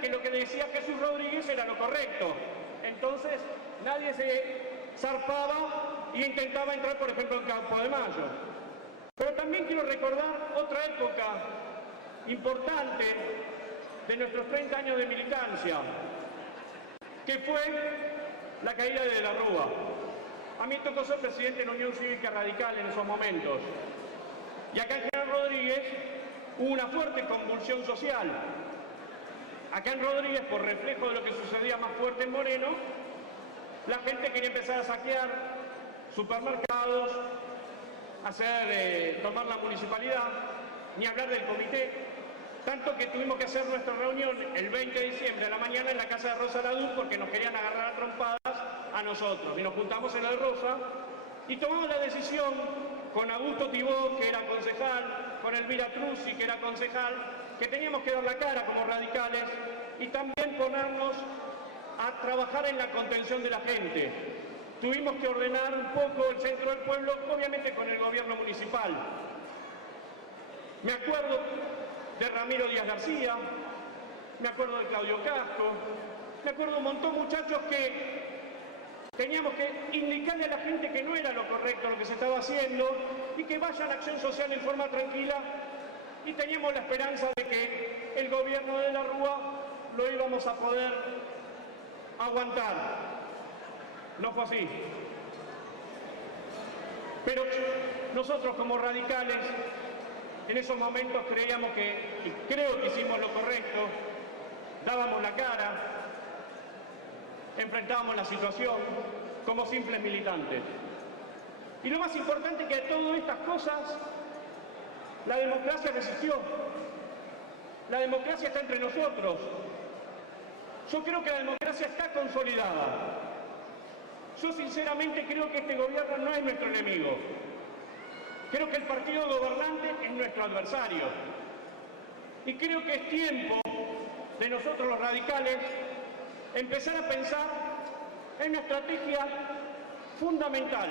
de que lo que decía Jesús Rodríguez era lo correcto. Entonces nadie se zarpaba e intentaba entrar, por ejemplo, en Campo de Mayo. Pero también quiero recordar otra época importante de nuestros 30 años de militancia, que fue la caída de la Rúa. A mí tocó ser presidente de la Unión Cívica Radical en esos momentos. Y acá en General Rodríguez hubo una fuerte convulsión social. Acá en Rodríguez, por reflejo de lo que sucedía más fuerte en Moreno, la gente quería empezar a saquear supermercados, tomar la municipalidad, ni hablar del comité, tanto que tuvimos que hacer nuestra reunión el 20 de diciembre a la mañana en la casa de Rosa Ladú porque nos querían agarrar a trompadas a nosotros. Y nos juntamos en la de Rosa y tomamos la decisión con Augusto Tibó, que era concejal, con Elvira Truzzi, que era concejal, que teníamos que dar la cara como radicales y también ponernos a trabajar en la contención de la gente. Tuvimos que ordenar un poco el centro del pueblo, obviamente con el gobierno municipal. Me acuerdo de Ramiro Díaz García, me acuerdo de Claudio Casco, me acuerdo de un montón de muchachos que teníamos que indicarle a la gente que no era lo correcto lo que se estaba haciendo y que vaya a la acción social en forma tranquila, y teníamos la esperanza de que el gobierno de la Rúa lo íbamos a poder aguantar. No fue así. Pero nosotros como radicales en esos momentos creíamos y creo que hicimos lo correcto, dábamos la cara, enfrentábamos la situación como simples militantes. Y lo más importante es que de todas estas cosas, la democracia resistió. La democracia está entre nosotros. Yo creo que la democracia está consolidada. Yo sinceramente creo que este gobierno no es nuestro enemigo. Creo que el partido gobernante es nuestro adversario. Y creo que es tiempo de nosotros los radicales empezar a pensar en una estrategia fundamental,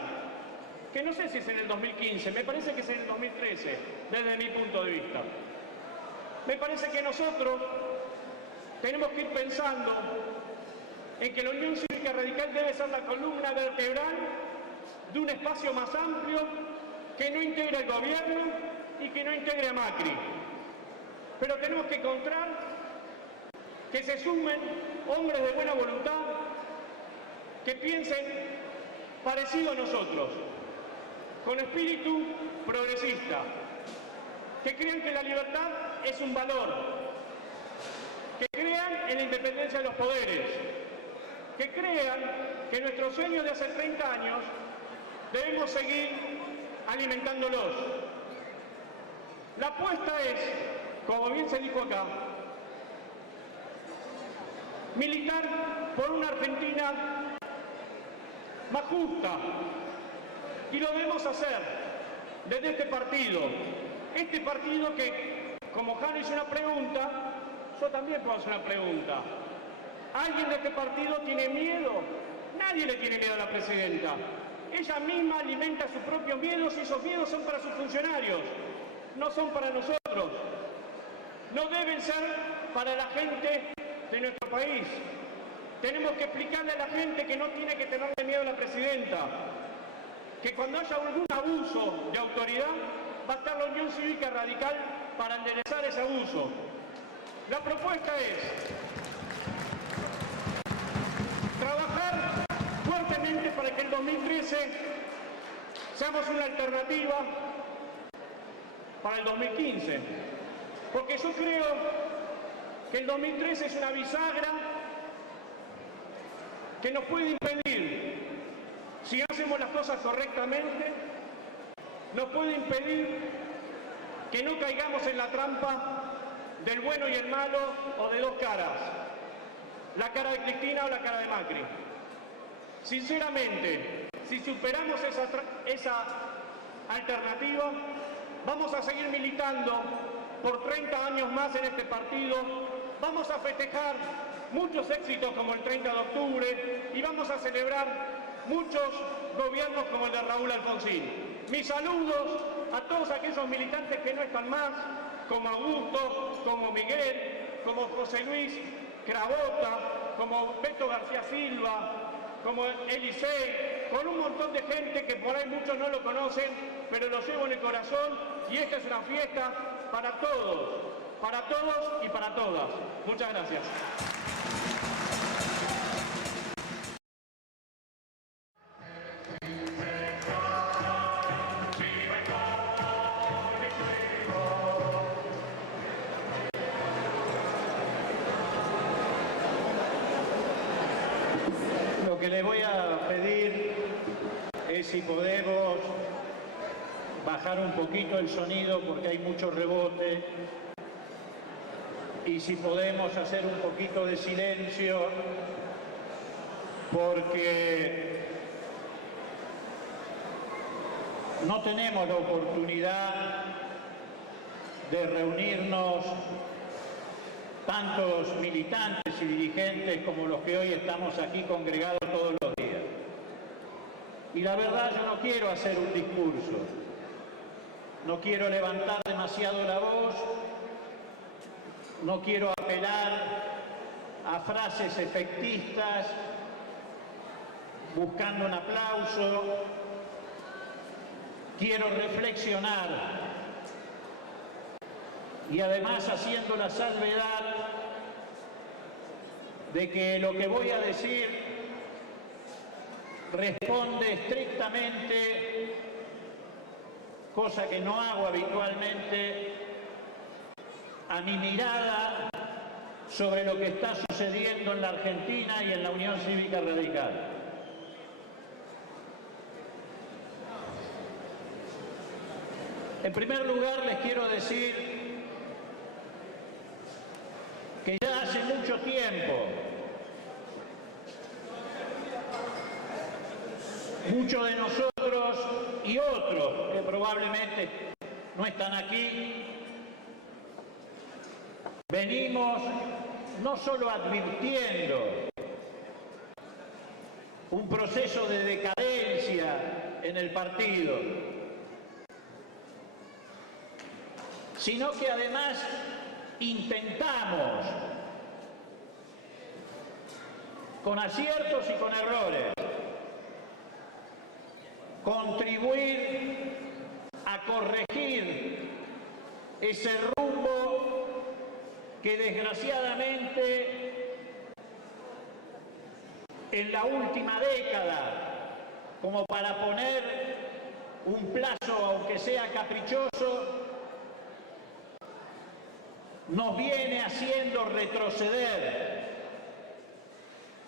que no sé si es en el 2015, me parece que es en el 2013, desde mi punto de vista. Me parece que nosotros tenemos que ir pensando en que la Unión Cívica Radical debe ser la columna vertebral de un espacio más amplio que no integre al gobierno y que no integre a Macri. Pero tenemos que encontrar que se sumen hombres de buena voluntad, que piensen parecido a nosotros, con espíritu progresista, que crean que la libertad es un valor, que crean en la independencia de los poderes, que crean que nuestros sueños de hace 30 años debemos seguir alimentándolos. La apuesta es, como bien se dijo acá, militar por una Argentina más justa, y lo debemos hacer desde este partido que, como Jano hizo una pregunta, yo también puedo hacer una pregunta. ¿Alguien de este partido tiene miedo? Nadie le tiene miedo a la presidenta. Ella misma alimenta sus propios miedos y esos miedos son para sus funcionarios, no son para nosotros. No deben ser para la gente de nuestro país. Tenemos que explicarle a la gente que no tiene que tenerle miedo a la presidenta, que cuando haya algún abuso de autoridad va a estar la Unión Cívica Radical para enderezar ese abuso. La propuesta es trabajar fuertemente para que el 2013 seamos una alternativa para el 2015, porque yo creo que el 2013 es una bisagra que nos puede impedir, si hacemos las cosas correctamente, nos puede impedir que no caigamos en la trampa del bueno y el malo o de dos caras, la cara de Cristina o la cara de Macri. Sinceramente, si superamos esa alternativa, vamos a seguir militando por 30 años más en este partido, vamos a festejar muchos éxitos como el 30 de octubre y vamos a celebrar muchos gobiernos como el de Raúl Alfonsín. Mis saludos a todos aquellos militantes que no están más, como Augusto, como Miguel, como José Luis, Cravota, como Beto García Silva, como Elisei, con un montón de gente que por ahí muchos no lo conocen, pero lo llevo en el corazón, y esta es una fiesta para todos y para todas. Muchas gracias. Lo que le voy a pedir es si podemos bajar un poquito el sonido porque hay mucho rebote, y si podemos hacer un poquito de silencio porque no tenemos la oportunidad de reunirnos tantos militantes y dirigentes como los que hoy estamos aquí congregados todos los días. Y la verdad, yo no quiero hacer un discurso, no quiero levantar demasiado la voz, no quiero apelar a frases efectistas buscando un aplauso. Quiero reflexionar y además haciendo la salvedad de que lo que voy a decir responde estrictamente, cosa que no hago habitualmente, a mi mirada sobre lo que está sucediendo en la Argentina y en la Unión Cívica Radical. En primer lugar, les quiero decir que ya hace mucho tiempo muchos de nosotros y otros que probablemente no están aquí, venimos no solo advirtiendo un proceso de decadencia en el partido, sino que además intentamos, con aciertos y con errores, contribuir a corregir ese rumbo que desgraciadamente en la última década, como para poner un plazo aunque sea caprichoso, nos viene haciendo retroceder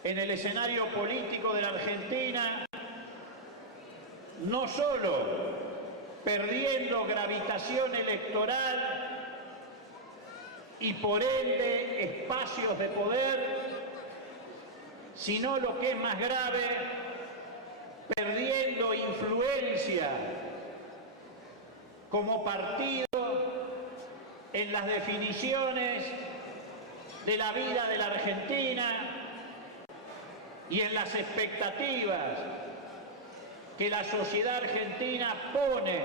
en el escenario político de la Argentina, no solo perdiendo gravitación electoral y por ende espacios de poder, sino lo que es más grave, perdiendo influencia como partido en las definiciones de la vida de la Argentina y en las expectativas que la sociedad argentina pone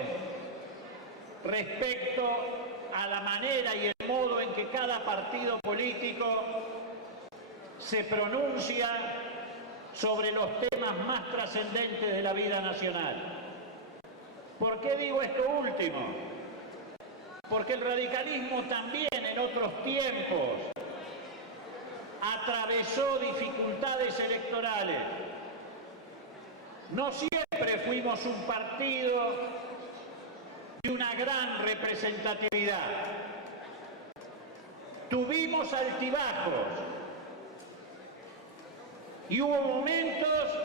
respecto a la manera y el modo en que cada partido político se pronuncia sobre los temas más trascendentes de la vida nacional. ¿Por qué digo esto último? Porque el radicalismo también en otros tiempos atravesó dificultades electorales. No siempre fuimos un partido de una gran representatividad. Tuvimos altibajos y hubo momentos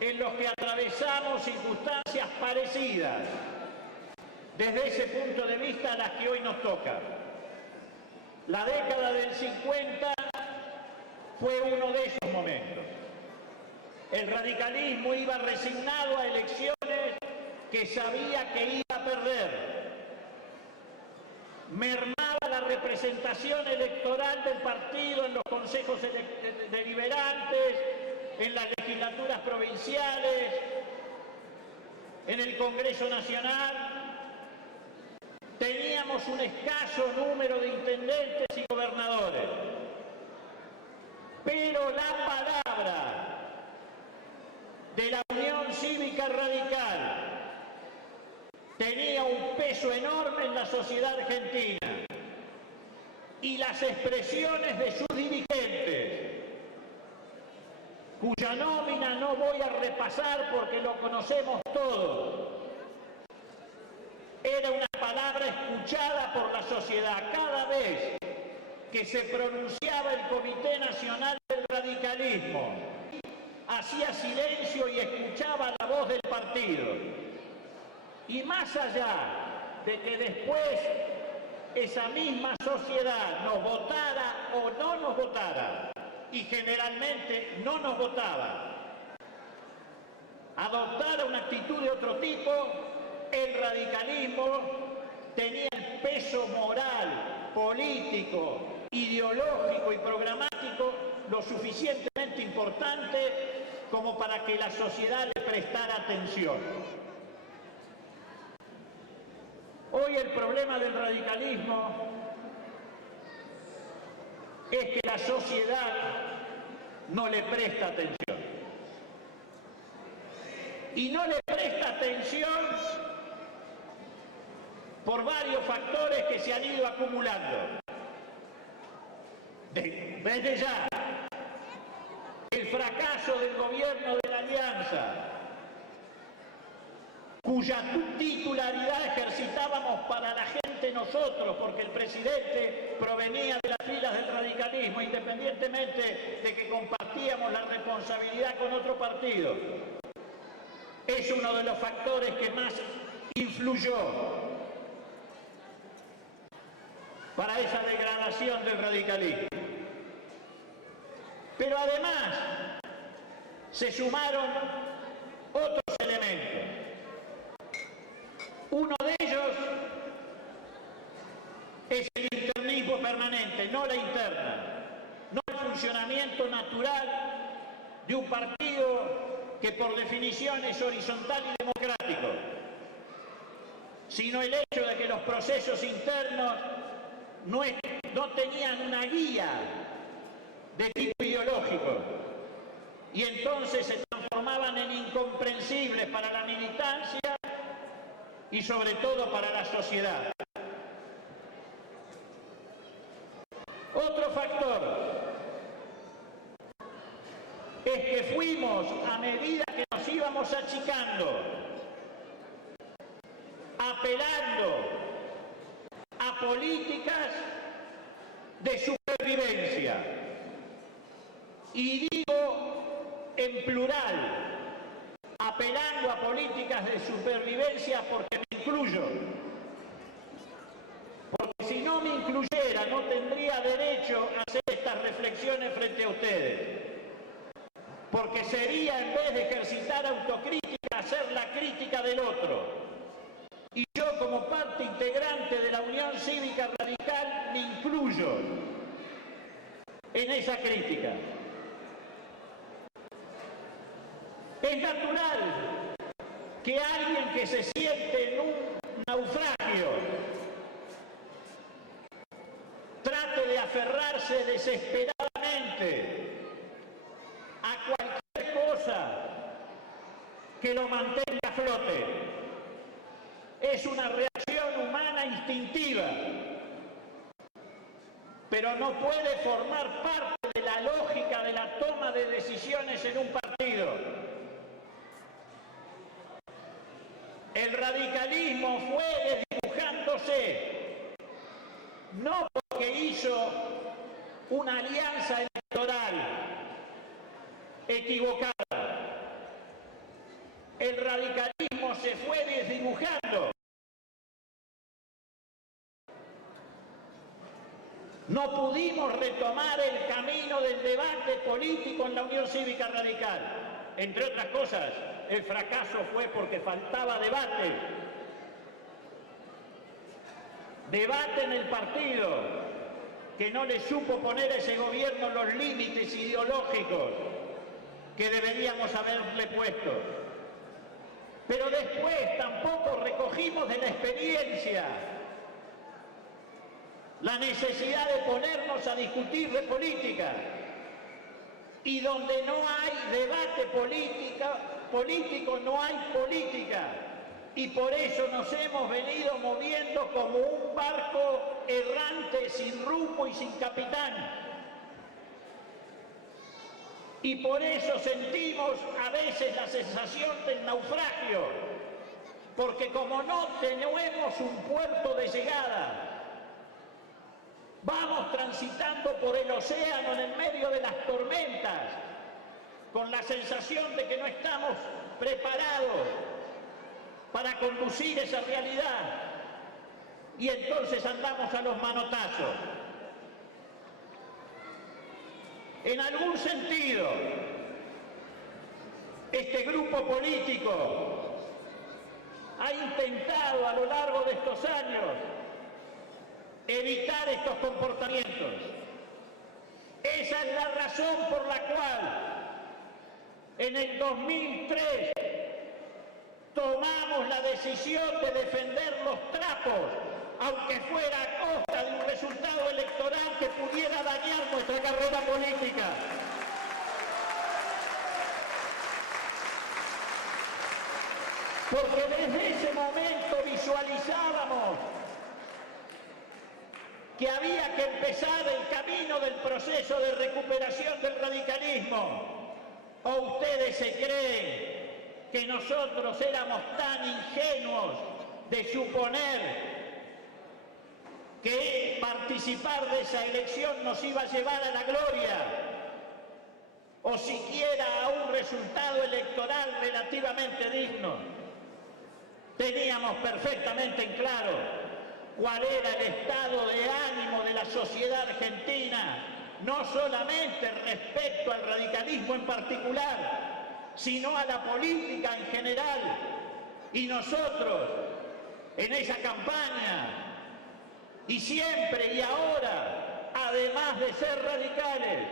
en los que atravesamos circunstancias parecidas, desde ese punto de vista a las que hoy nos toca. La década del 50 fue uno de esos momentos. El radicalismo iba resignado a elecciones que sabía que iba a perder. Mermaba la representación electoral del partido en los consejos deliberantes, en las legislaturas provinciales, en el Congreso Nacional. Teníamos un escaso número de intendentes y gobernadores. la palabra de la Unión Cívica Radical tenía un peso enorme en la sociedad argentina y las expresiones de sus dirigentes, cuya nómina no voy a repasar porque lo conocemos todos, era una palabra escuchada por la sociedad. Cada vez que se pronunciaba el Comité Nacional del Radicalismo, hacía silencio y escuchaba la voz del partido. Y más allá de que después esa misma sociedad nos votara o no nos votara, y generalmente no nos votaba, adoptara una actitud de otro tipo, el radicalismo tenía el peso moral, político, ideológico y programático lo suficientemente importante como para que la sociedad le prestara atención. Hoy el problema del radicalismo es que la sociedad no le presta atención. Y no le presta atención por varios factores que se han ido acumulando. Desde ya, el fracaso del gobierno de la Alianza, cuya titularidad ejercitábamos para la gente nosotros, porque el presidente provenía de las filas del radicalismo, independientemente de que compartíamos la responsabilidad con otro partido. Es uno de los factores que más influyó para esa degradación del radicalismo. Pero además se sumaron otros elementos. Uno de ellos es el internismo permanente, no la interna, no el funcionamiento natural de un partido que por definición es horizontal y democrático, sino el hecho de que los procesos internos no tenían una guía de tipo ideológico y entonces se transformaban en incomprensibles para la militancia y sobre todo para la sociedad. Otro factor es que fuimos, a medida que nos íbamos achicando, apelando a políticas de supervivencia. Y digo en plural, apelando a políticas de supervivencia porque me incluyo. Porque si no me incluyera, no tendría derecho a hacer estas reflexiones frente a ustedes. Porque sería, en vez de ejercitar autocrítica, hacer la crítica del otro. Y yo, como parte integrante de la Unión Cívica Radical, me incluyo en esa crítica. Es natural que alguien que se siente en un naufragio trate de aferrarse desesperadamente a cualquier cosa que lo mantenga a flote. Es una reacción humana instintiva, pero no puede formar parte de la lógica de la toma de decisiones en un partido. El radicalismo fue desdibujándose, no porque hizo una alianza electoral equivocada. El radicalismo se fue desdibujando. No pudimos retomar el camino del debate político en la Unión Cívica Radical. Entre otras cosas, el fracaso fue porque faltaba debate. Debate en el partido, que no le supo poner a ese gobierno los límites ideológicos que deberíamos haberle puesto. Pero después tampoco recogimos de la experiencia la necesidad de ponernos a discutir de política. Y donde no hay debate político no hay política. Y por eso nos hemos venido moviendo como un barco errante, sin rumbo y sin capitán. Y por eso sentimos a veces la sensación del naufragio, porque como no tenemos un puerto de llegada, vamos transitando por el océano en el medio de las tormentas, con la sensación de que no estamos preparados para conducir esa realidad, y entonces andamos a los manotazos. En algún sentido, este grupo político ha intentado a lo largo de estos años evitar estos comportamientos. Esa es la razón por la cual en el 2003 tomamos la decisión de defender los trapos, aunque fuera a costa de un resultado electoral que pudiera dañar nuestra carrera política. Porque desde ese momento visualizábamos que había que empezar el camino del proceso de recuperación del radicalismo. ¿O ustedes se creen que nosotros éramos tan ingenuos de suponer que participar de esa elección nos iba a llevar a la gloria, o siquiera a un resultado electoral relativamente digno? Teníamos perfectamente en claro cuál era el estado de ánimo de la sociedad argentina, no solamente respecto al radicalismo en particular, sino a la política en general. Y nosotros, en esa campaña, y siempre y ahora, además de ser radicales,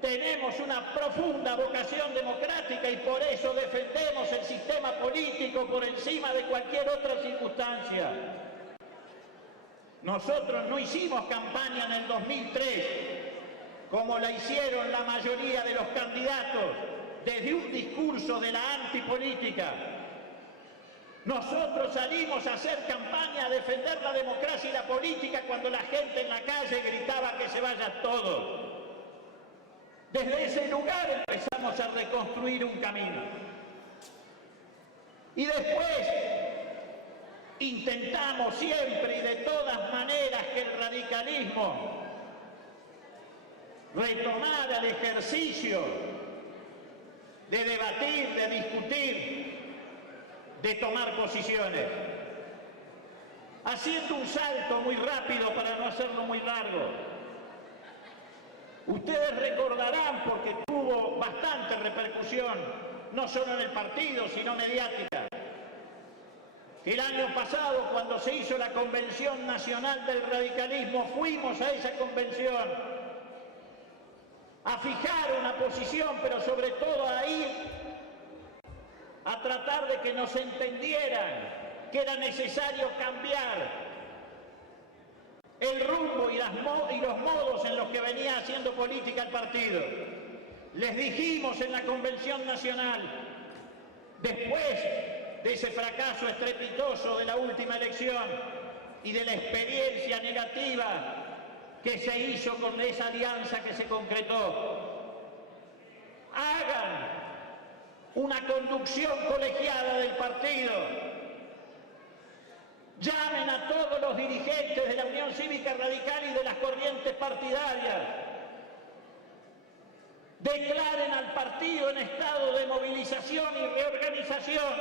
tenemos una profunda vocación democrática y por eso defendemos el sistema político por encima de cualquier otra circunstancia. Nosotros no hicimos campaña en el 2003 como la hicieron la mayoría de los candidatos desde un discurso de la antipolítica. Nosotros salimos a hacer campaña, a defender la democracia y la política cuando la gente en la calle gritaba que se vaya todo. Desde ese lugar empezamos a reconstruir un camino. Y después intentamos siempre y de todas maneras que el radicalismo retomara el ejercicio de debatir, de discutir, de tomar posiciones, haciendo un salto muy rápido para no hacerlo muy largo. Ustedes recordarán, porque tuvo bastante repercusión, no solo en el partido, sino mediática, que el año pasado, cuando se hizo la Convención Nacional del Radicalismo, fuimos a esa convención a fijar una posición, pero sobre todo a ir a tratar de que nos entendieran que era necesario cambiar el rumbo y los modos en los que venía haciendo política el partido. Les dijimos en la Convención Nacional, después de ese fracaso estrepitoso de la última elección y de la experiencia negativa que se hizo con esa alianza que se concretó, hagan una conducción colegiada del partido, llamen a todos los dirigentes de la Unión Cívica Radical y de las corrientes partidarias, declaren al partido en estado de movilización y reorganización,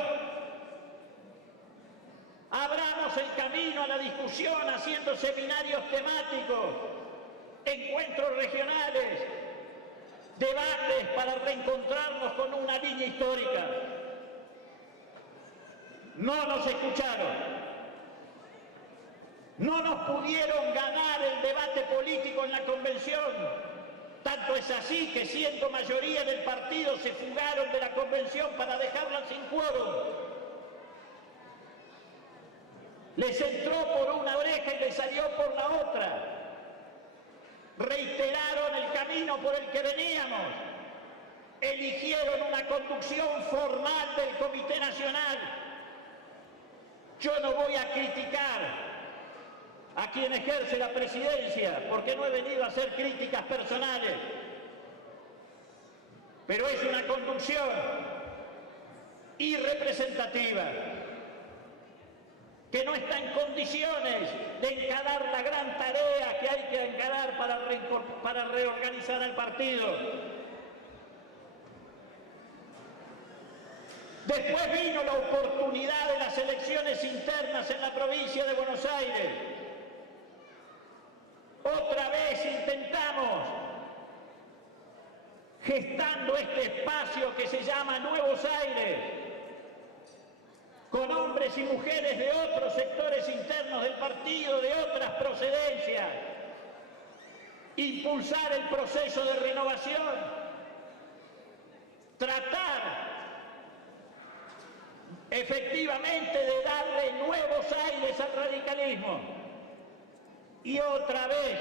abramos el camino a la discusión haciendo seminarios temáticos, encuentros regionales, debates para reencontrarnos con una línea histórica. No nos escucharon. No nos pudieron ganar el debate político en la convención. Tanto es así que, siendo mayoría del partido, se fugaron de la convención para dejarla sin quórum. Les entró por una oreja y les salió por la otra. Reiteraron el camino por el que veníamos, eligieron una conducción formal del Comité Nacional. Yo no voy a criticar a quien ejerce la presidencia, porque no he venido a hacer críticas personales, pero es una conducción irrepresentativa, que no está en condiciones de encarar la gran tarea que hay que encarar para reorganizar al partido. Después vino la oportunidad de las elecciones internas en la provincia de Buenos Aires. Otra vez intentamos, gestando este espacio que se llama Nuevos Aires, con hombres y mujeres de otros sectores internos del partido, de otras procedencias, impulsar el proceso de renovación, tratar efectivamente de darle nuevos aires al radicalismo. Y otra vez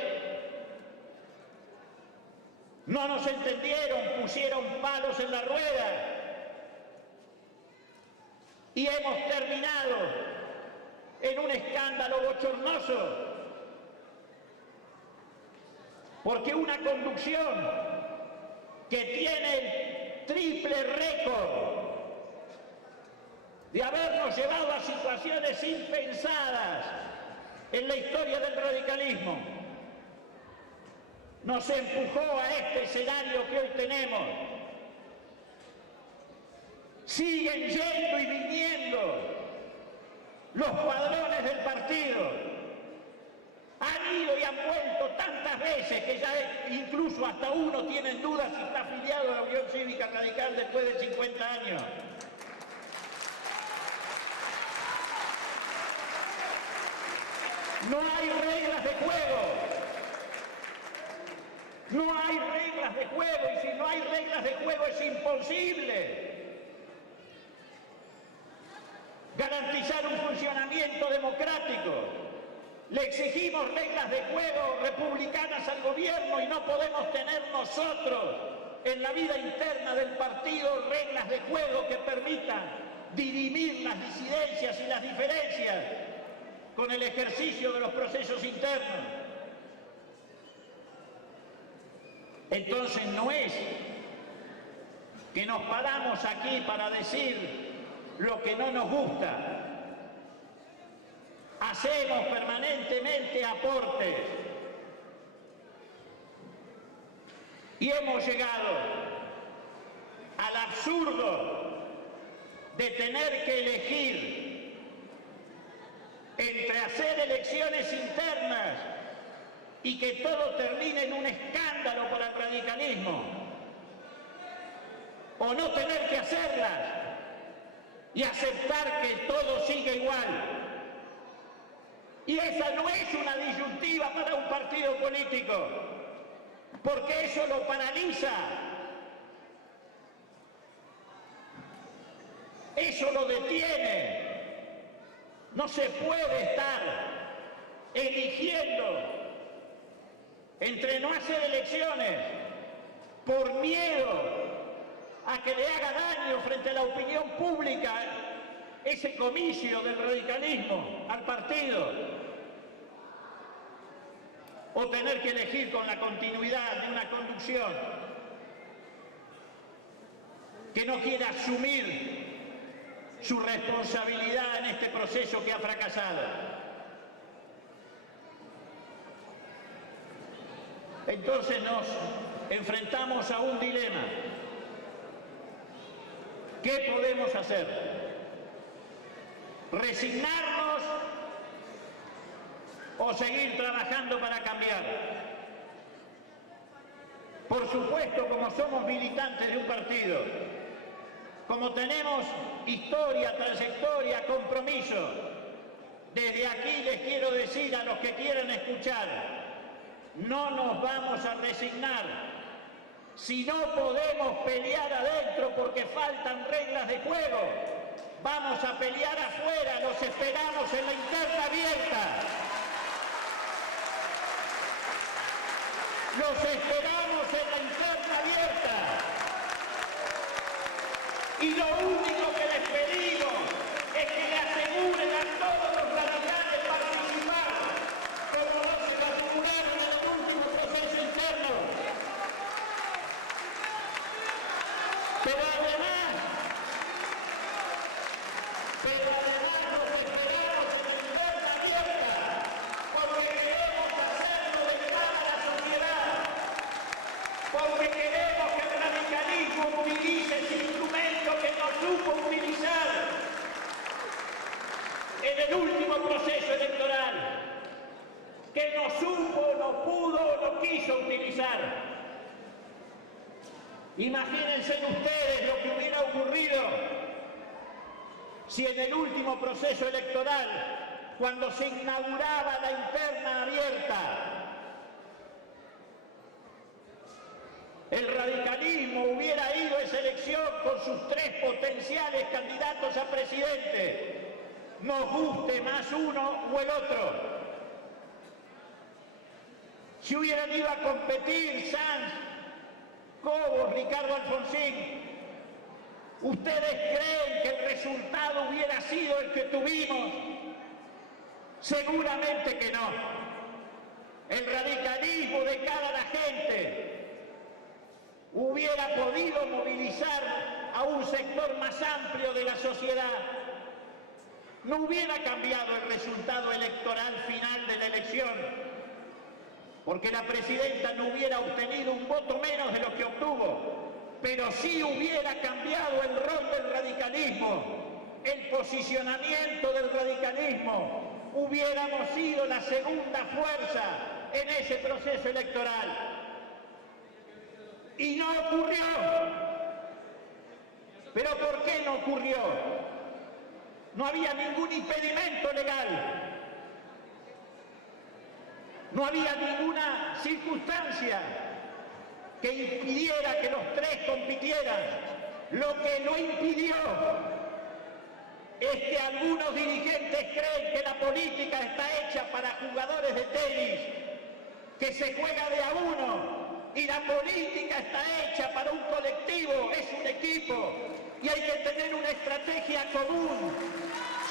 no nos entendieron, pusieron palos en la rueda y hemos terminado en un escándalo bochornoso, porque una conducción que tiene el triple récord de habernos llevado a situaciones impensadas en la historia del radicalismo, nos empujó a este escenario que hoy tenemos. Siguen yendo y viniendo los padrones del partido. Han ido y han vuelto tantas veces que ya incluso hasta uno tiene dudas si está afiliado a la Unión Cívica Radical después de 50 años. No hay reglas de juego. No hay reglas de juego, y si no hay reglas de juego es imposible garantizar un funcionamiento democrático. Le exigimos reglas de juego republicanas al gobierno y no podemos tener nosotros en la vida interna del partido reglas de juego que permitan dirimir las disidencias y las diferencias con el ejercicio de los procesos internos. Entonces no es que nos paramos aquí para decir lo que no nos gusta. Hacemos permanentemente aportes y hemos llegado al absurdo de tener que elegir entre hacer elecciones internas y que todo termine en un escándalo para el radicalismo, o no tener que hacerlas y aceptar que todo sigue igual. Y esa no es una disyuntiva para un partido político, porque eso lo paraliza, eso lo detiene. No se puede estar eligiendo entre no hacer elecciones por miedo a que le haga daño frente a la opinión pública ese comicio del radicalismo al partido, o tener que elegir con la continuidad de una conducción que no quiere asumir su responsabilidad en este proceso que ha fracasado. Entonces nos enfrentamos a un dilema. ¿Qué podemos hacer? ¿Resignarnos o seguir trabajando para cambiar? Por supuesto, como somos militantes de un partido, como tenemos historia, trayectoria, compromiso, desde aquí les quiero decir a los que quieran escuchar, no nos vamos a resignar. Si no podemos pelear adentro porque faltan reglas de juego, vamos a pelear afuera, los esperamos en la interna abierta. Los esperamos en la interna abierta. Y lo único que les pedimos es que le aseguren a todos los radicales participar, como no se lo aseguraron en el último proceso interno. Pero además lo que esperamos es libertad abierta, porque queremos hacerlo de cara a la sociedad, porque queremos que el radicalismo utilice ese instrumento que no supo utilizar en el último proceso electoral, que no supo, no pudo, no quiso utilizar. Imagínense ustedes lo que hubiera ocurrido si en el último proceso electoral, cuando se inauguraba la interna abierta, el radicalismo hubiera ido a esa elección con sus 3 potenciales candidatos a presidente, nos guste más uno o el otro. Si hubieran ido a competir Sanz, Cobos, Ricardo Alfonsín, ¿ustedes creen que el resultado hubiera sido el que tuvimos? Seguramente que no. El radicalismo de cara a la gente hubiera podido movilizar a un sector más amplio de la sociedad. No hubiera cambiado el resultado electoral final de la elección, porque la presidenta no hubiera obtenido un voto menos de lo que obtuvo, pero sí hubiera cambiado el rol del radicalismo, el posicionamiento del radicalismo. Hubiéramos sido la segunda fuerza en ese proceso electoral. Y no ocurrió. ¿Pero por qué no ocurrió? No había ningún impedimento legal. No había ninguna circunstancia que impidiera que los 3 compitieran. Lo que lo impidió es que algunos dirigentes creen que la política está hecha para jugadores de tenis, que se juega de a uno, y la política está hecha para un colectivo, es un equipo, y hay que tener una estrategia común.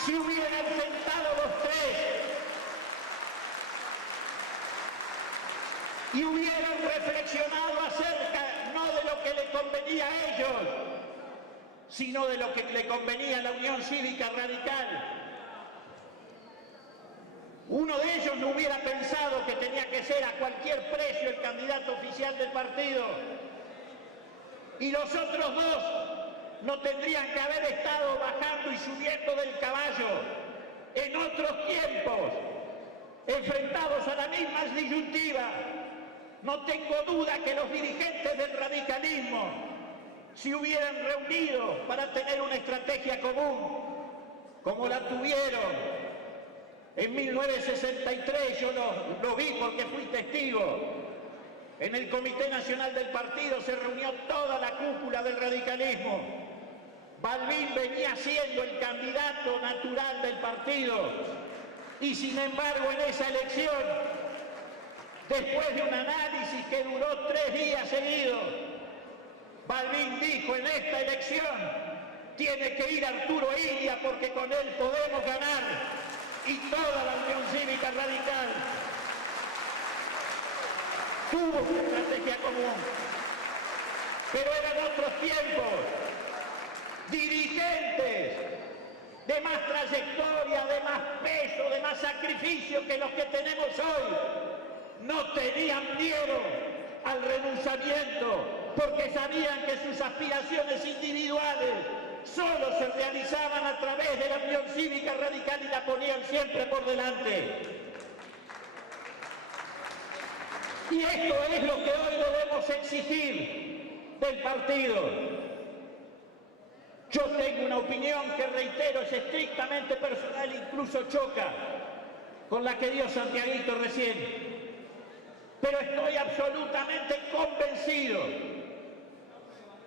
Si hubieran sentado los 3 y hubieran reflexionado acerca no de lo que le convenía a ellos, sino de lo que le convenía a la Unión Cívica Radical. Uno de ellos no hubiera pensado que tenía que ser a cualquier precio el candidato oficial del partido, y los otros 2 no tendrían que haber estado bajando y subiendo del caballo en otros tiempos, enfrentados a la misma disyuntiva. No tengo duda que los dirigentes del radicalismo se hubieran reunido para tener una estrategia común, como la tuvieron en 1963, yo lo vi porque fui testigo. En el Comité Nacional del Partido se reunió toda la cúpula del radicalismo. Balbín venía siendo el candidato natural del partido, y sin embargo en esa elección, después de un análisis que duró 3 días seguidos, Balbín dijo: en esta elección tiene que ir Arturo Illia porque con él podemos ganar. Y toda la Unión Cívica Radical tuvo una estrategia común. Pero eran otros tiempos. Dirigentes de más trayectoria, de más peso, de más sacrificio que los que tenemos hoy, no tenían miedo al renunciamiento, porque sabían que sus aspiraciones individuales solo se realizaban a través de la Unión Cívica Radical, y la ponían siempre por delante. Y esto es lo que hoy debemos exigir del partido. Yo tengo una opinión que, reitero, es estrictamente personal, incluso choca con la que dio Santiaguito recién. Pero estoy absolutamente convencido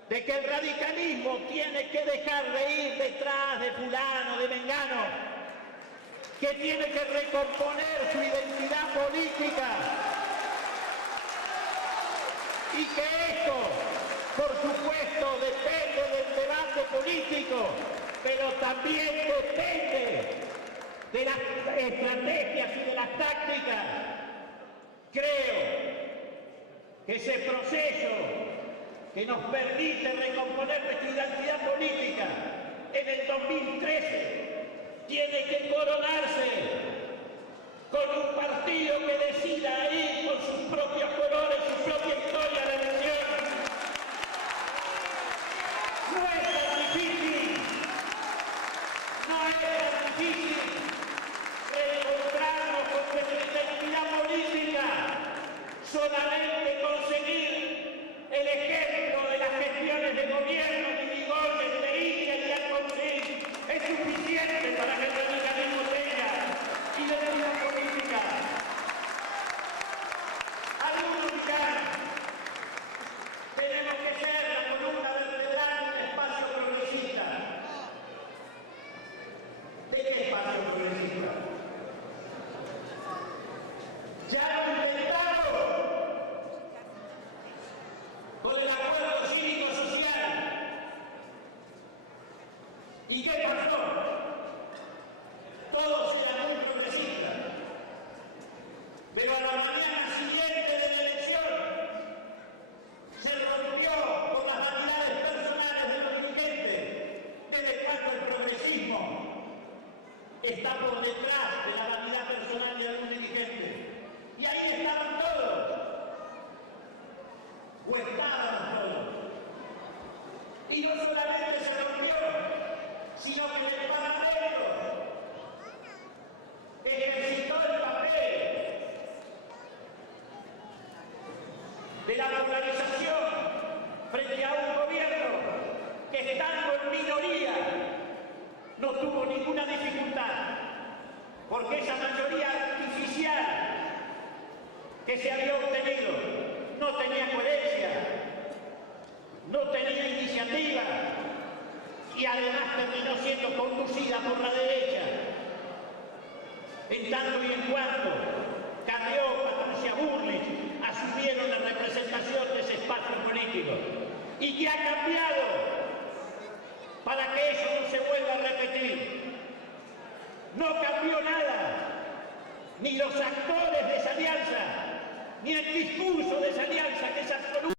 de que el radicalismo tiene que dejar de ir detrás de fulano, de mengano, que tiene que recomponer su identidad política, y que esto, por supuesto, depende del debate político pero también depende de las estrategias y de las tácticas. Creo que ese proceso que nos permite recomponer nuestra identidad política en el 2013 tiene que coronarse con un partido que decida ir con sus propios colores, su propia historia a la elección. No es tan difícil, no es tan difícil reencontrarnos con nuestra identidad política, solamente conseguir el ejemplo de las gestiones de gobierno de Irigoyen, de Illa y de Alfonsín es suficiente para que el radicalismo tenga identidad política. Algunos dirán, tenemos que ser la columna vertebral de un espacio progresista. ¿De qué espacio progresista? Ya lo intentaron con el acuerdo cívico-social. ¿Y qué pasó? Todos eran muy progresistas. Pero a la mañana siguiente de la elección se rompió con las vanidades personales de los dirigentes. ¿Desde cuándo el progresismo está por detrás de la vanidad personal de algún dirigente? Y ahí estaban todos. O estábamos todos. Y no solamente se rompió, sino que en el Parlamento ejercitó el papel de la polarización frente a un gobierno que, estando en minoría, no tuvo ninguna dificultad, porque esa mayoría artificial que se había obtenido no tenía coherencia, no tenía iniciativa y además terminó siendo conducida por la derecha. En tanto y en cuanto Carrió, Patricia Bullrich asumieron la representación de ese espacio político. ¿Y qué ha cambiado para que eso no se vuelva a repetir? No cambió nada, ni los actores de esa alianza, ni el discurso de esa alianza, que es absoluto.